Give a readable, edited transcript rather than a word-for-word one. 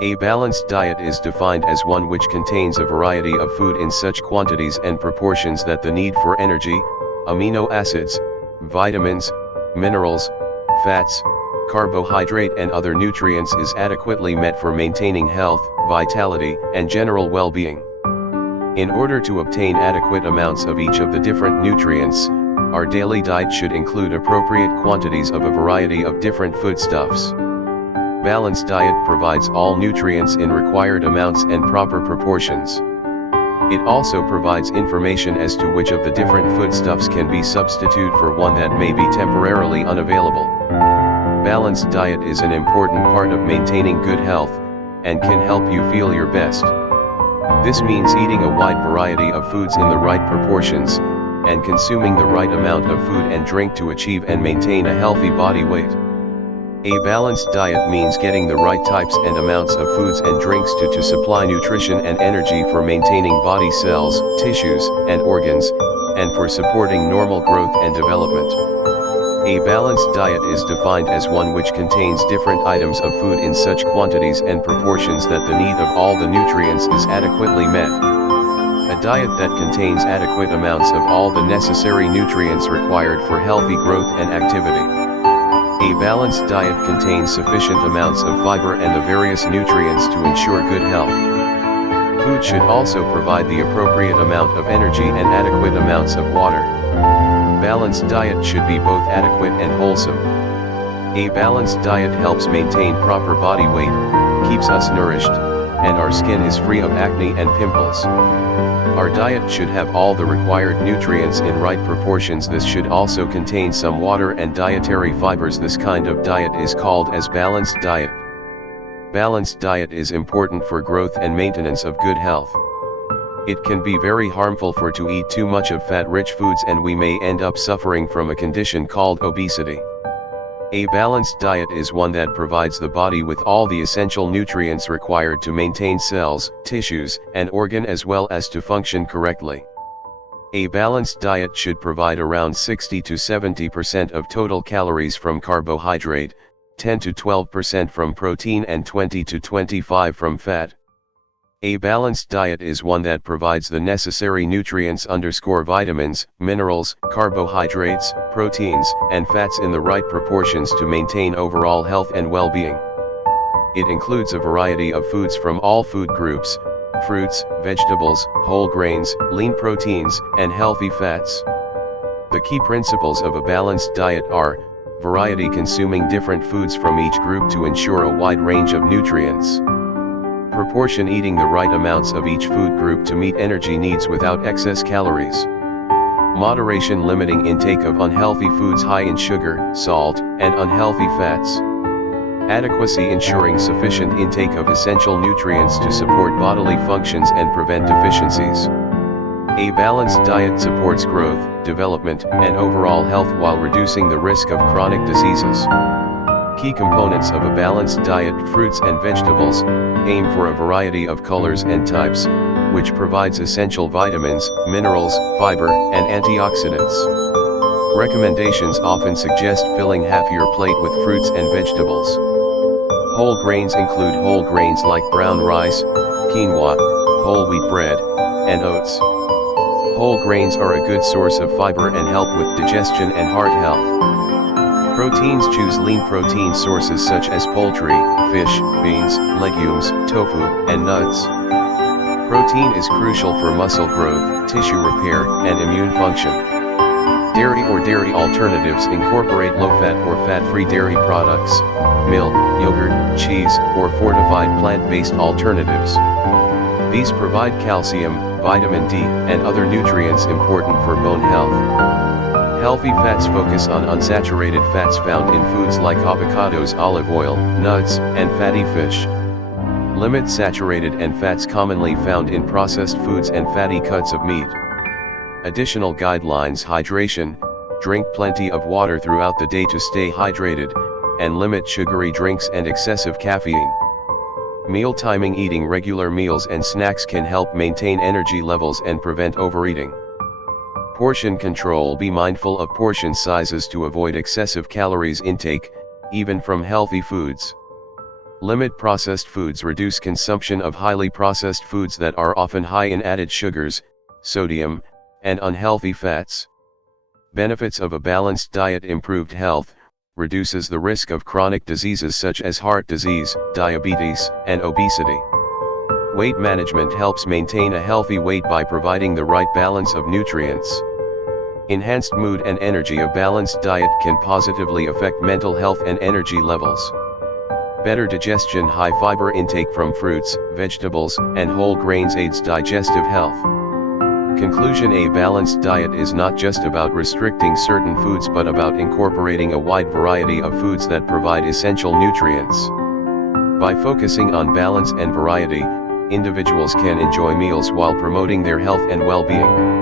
A balanced diet is defined as one which contains a variety of food in such quantities and proportions that the need for energy, amino acids, vitamins, minerals, fats, carbohydrate and other nutrients is adequately met for maintaining health, vitality, and general well-being. In order to obtain adequate amounts of each of the different nutrients, our daily diet should include appropriate quantities of a variety of different foodstuffs. Balanced diet provides all nutrients in required amounts and proper proportions. It also provides information as to which of the different foodstuffs can be substituted for one that may be temporarily unavailable. Balanced diet is an important part of maintaining good health, and can help you feel your best. This means eating a wide variety of foods in the right proportions, and consuming the right amount of food and drink to achieve and maintain a healthy body weight. A balanced diet means getting the right types and amounts of foods and drinks to supply nutrition and energy for maintaining body cells, tissues, and organs, and for supporting normal growth and development. A balanced diet is defined as one which contains different items of food in such quantities and proportions that the need of all the nutrients is adequately met. A diet that contains adequate amounts of all the necessary nutrients required for healthy growth and activity. A balanced diet contains sufficient amounts of fiber and the various nutrients to ensure good health. Food should also provide the appropriate amount of energy and adequate amounts of water. Balanced diet should be both adequate and wholesome. A balanced diet helps maintain proper body weight, keeps us nourished, and our skin is free of acne and pimples. Our diet should have all the required nutrients in right proportions. This should also contain some water and dietary fibers. This kind of diet is called as balanced diet. Balanced diet is important for growth and maintenance of good health. It can be very harmful to eat too much of fat-rich foods, and we may end up suffering from a condition called obesity. A balanced diet is one that provides the body with all the essential nutrients required to maintain cells, tissues, and organ as well as to function correctly. A balanced diet should provide around 60 to 70% of total calories from carbohydrate, 10 to 12% from protein and 20 to 25% from fat. A balanced diet is one that provides the necessary nutrients vitamins, minerals, carbohydrates, proteins, and fats in the right proportions to maintain overall health and well-being. It includes a variety of foods from all food groups, fruits, vegetables, whole grains, lean proteins, and healthy fats. The key principles of a balanced diet are: variety, consuming different foods from each group to ensure a wide range of nutrients. Proportion, eating the right amounts of each food group to meet energy needs without excess calories. Moderation, limiting intake of unhealthy foods high in sugar, salt, and unhealthy fats. Adequacy, ensuring sufficient intake of essential nutrients to support bodily functions and prevent deficiencies. A balanced diet supports growth, development, and overall health while reducing the risk of chronic diseases. Key components of a balanced diet: fruits and vegetables, aim for a variety of colors and types, which provides essential vitamins, minerals, fiber, and antioxidants. Recommendations often suggest filling half your plate with fruits and vegetables. Whole grains include whole grains like brown rice, quinoa, whole wheat bread, and oats. Whole grains are a good source of fiber and help with digestion and heart health. Proteins: choose lean protein sources such as poultry, fish, beans, legumes, tofu, and nuts. Protein is crucial for muscle growth, tissue repair, and immune function. Dairy or dairy alternatives incorporate low-fat or fat-free dairy products, milk, yogurt, cheese, or fortified plant-based alternatives. These provide calcium, vitamin D, and other nutrients important for bone health. Healthy fats focus on unsaturated fats found in foods like avocados, olive oil, nuts, and fatty fish. Limit saturated and fats commonly found in processed foods and fatty cuts of meat. Additional guidelines: hydration, drink plenty of water throughout the day to stay hydrated, and limit sugary drinks and excessive caffeine. Meal timing: eating regular meals and snacks can help maintain energy levels and prevent overeating. Portion control: be mindful of portion sizes to avoid excessive calories intake, even from healthy foods. Limit processed foods. Reduce consumption of highly processed foods that are often high in added sugars, sodium, and unhealthy fats. Benefits of a balanced diet. Improved health, reduces the risk of chronic diseases such as heart disease, diabetes, and obesity. Weight management helps maintain a healthy weight by providing the right balance of nutrients. Enhanced mood and energy. A balanced diet can positively affect mental health and energy levels. Better digestion. High fiber intake from fruits, vegetables, and whole grains aids digestive health. Conclusion: a balanced diet is not just about restricting certain foods but about incorporating a wide variety of foods that provide essential nutrients. By focusing on balance and variety, individuals can enjoy meals while promoting their health and well-being.